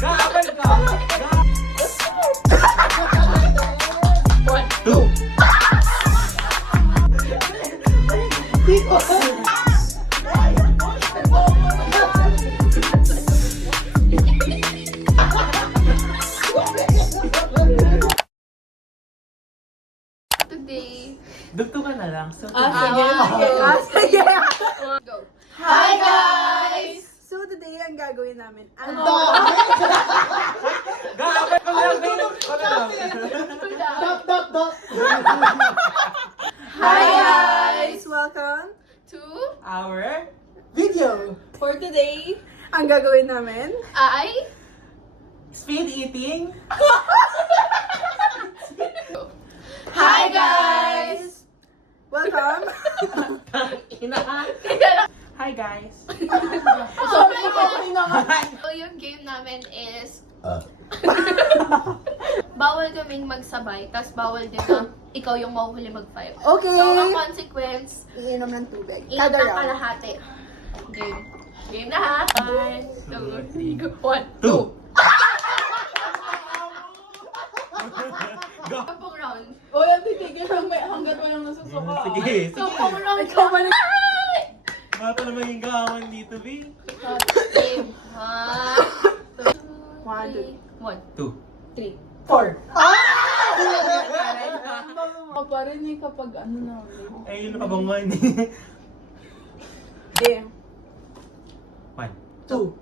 Gabal ka! One, Two! today. Dugto ka na lang. So, Sige. Go. Hi guys! So today, ang gagawin namin, Gabal ka lang! Dot. Hi guys! Welcome! To Our Video! for today, Ang gagawin namin, I speed eating. Hi guys! Welcome! Hi guys! So yung game namin is bawal kaming magsabay, tas bawal din na ikaw yung mahuhuli mag-five. Okay. So ang consequence, Iinom ng tubig. inom Kada ng round. kalahati. Game. Game na ha. 1, 2, 3, go. 1. Two! Go! Kapong round. O yan, titigil hanggat walang nasusuka. Sige, So, sige. kapong round. Ikaw ba na? Mga pa naman yung gawan dito, B. Game. 1, 2, 3. 1. Two. 3. 4. Pa rin eh kapag ano na. Ay, yun na kabangan. Game. One. 2.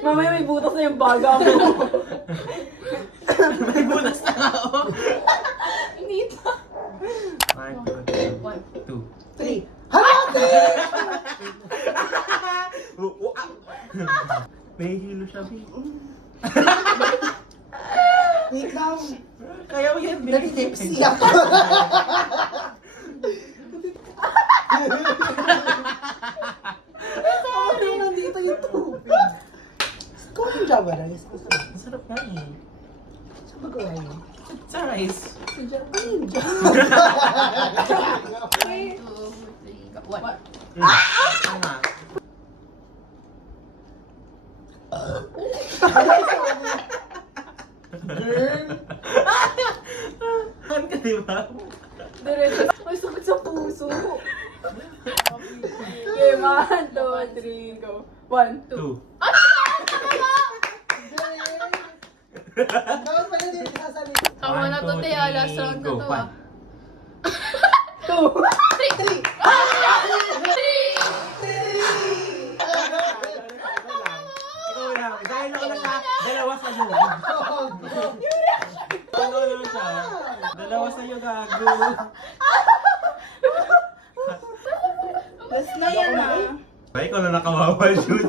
Mamaya may butas na yung baga mo. May bulas na nga, oh. Nita. One, 1. two. 3. Halati! Nahihilo siya, B. Wait lang. Kaya mo yan, B. Nag-tipsy ako. Sorry, nandito yung tubig. Kung yung Java rice, gusto mo? Ang sarap nga eh. Saan ba gawin? Sa rice. Ay, yung Java. 1, 2, 3, go. 1. Tama. Girl. Saan ka, di ba? Diretso. May sakit sa puso. Okay, 1, 2, 3, go. 1, 2. Two. Dapat pala din sasabihin. Tama na to, te. Alas round na Go. to, ah. 2. 3. Ikaw lang. Dahil ako lang na dalawa sa'yo. Ano naman siya? Dalawa sa'yo, gago. Last na yan ah. Ay, ikaw na nakawawa, shoot.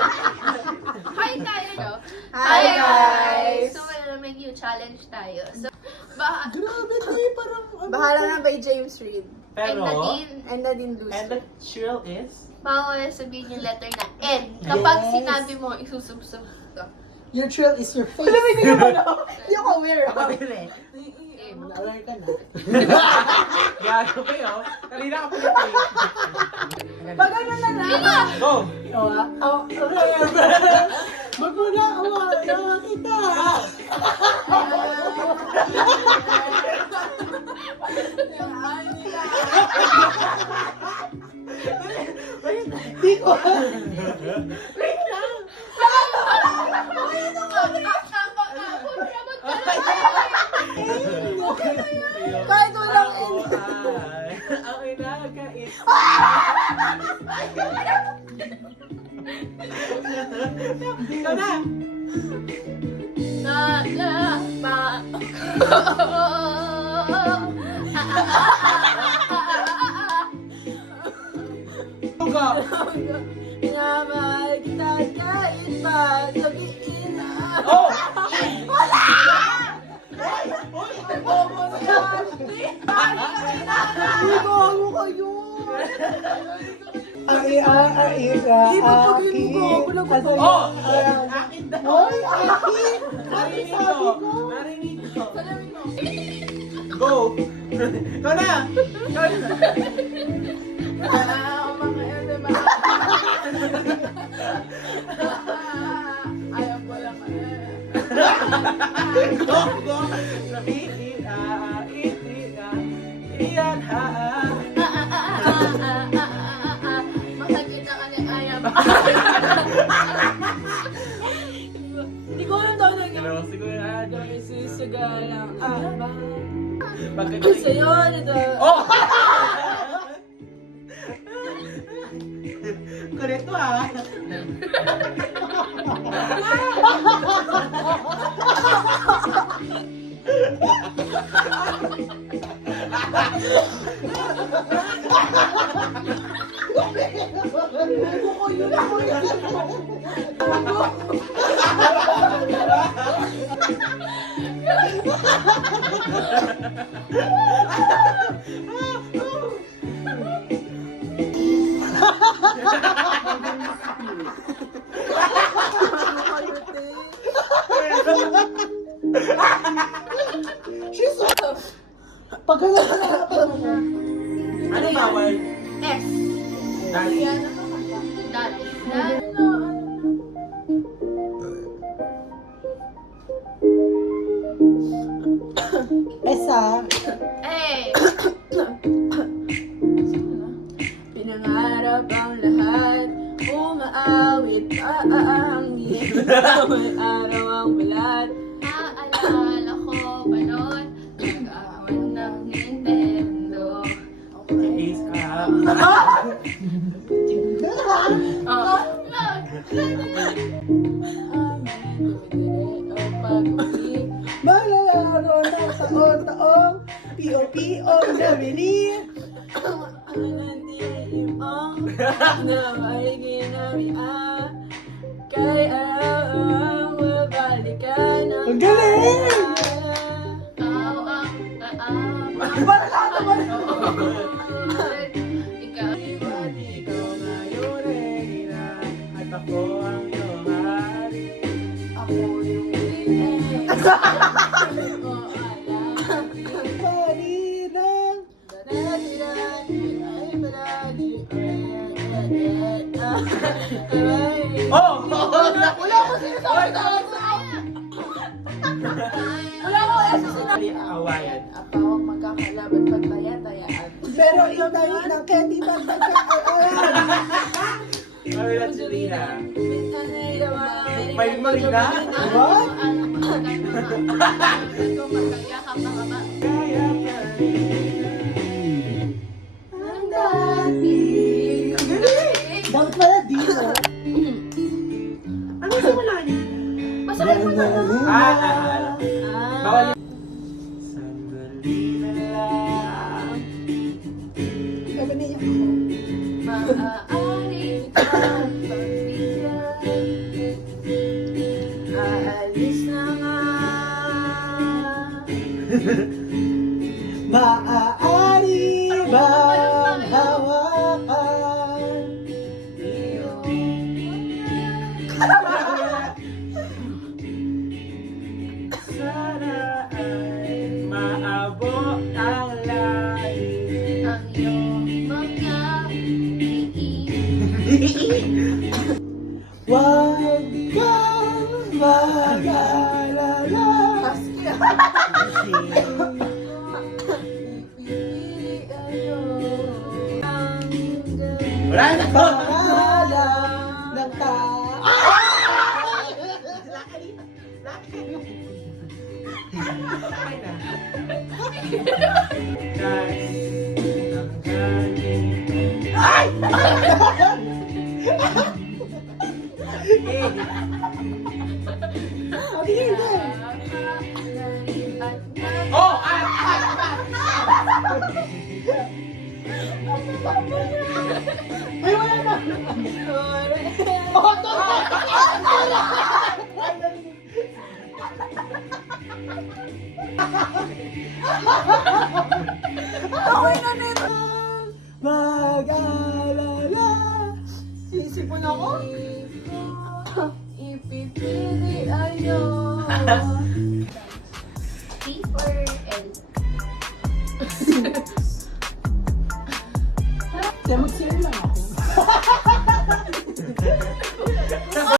Hi tayo, no? Hi, guys! So, may new challenge tayo. So, Grabe tayo, parang ano. Bahala na by James Reid. Pero, And Nadine and Lucy. the thrill is? bawal sabihin yung letter na N. Kapag Yes. sinabi mo, isusubsub ka. Your trail is your face. Hindi naman ako. Hindi ako aware. Game. Aware ka na. Gago pa yun. Kanina ka pa yun. Pag ano na lang. Go! Wag mo na, awa kita. Di ko. Kahit walang Ako ay ang inagais. Ikaw na! Tuga! Minamahal kita kahit pa sabihin na. Oh! Bago kayo. Ay, Oh! Akin daw! Ay, akin! Narinig ko! Narinig ko! Go! Ikaw na! Ikaw na! Ayaw ko lang. Go! Go! Sabihin, iyan, Masakit ang kanyang ayam. Hindi ko alam daw nang Pero siguro na. Dami susagalang abang. Bakit? Sa'yo nito. Oh! Correcto ah. She's so... Pagkala na Ano bawal? S. Dali. Dad. Esa. Eh. Pinangarap ang lahat, umaawit pa ang hangin. Bawat araw ang balat. Naalala ko pa noon, nag-awan ng Nintendo. Ace up. Oh. Maglalaro ng taon-taong P.O.P.O. na bili. Ang galing! Ikaw. Ikaw ngayon, Regina, at ako ang iyong hari. Parinang Oh! Wala ko sinasabi na Wala ko kasi sinabi. Awayan. Apawang magkakalaban pagtaya-tayaan. pero itay ng candy bag Marila Chilina. May Marina? What? Magkayakap na ka ba? Kaya pa rin. Ang dati. Dapat pala dito. Ano sa wala niya? Masakit mo na lang. Bawal yun. Sandali na lang. Sabi niya. Maaari kitang pagbigyan. Aalis na nga. Maaari bang hawakan? Sana ay maabot ang langit. Ang iyong mga iiwan. Huwag kang mag-alala. Wala na to. Pangalan ng tao. Okay na. Kahit ang galing. Ay! Sabi niya. Oh! Ay, wala na. Okay na nito. Mag-alala. Sisipon ako. Ipipili ayo. T for L. Kaya mag-share lang ako.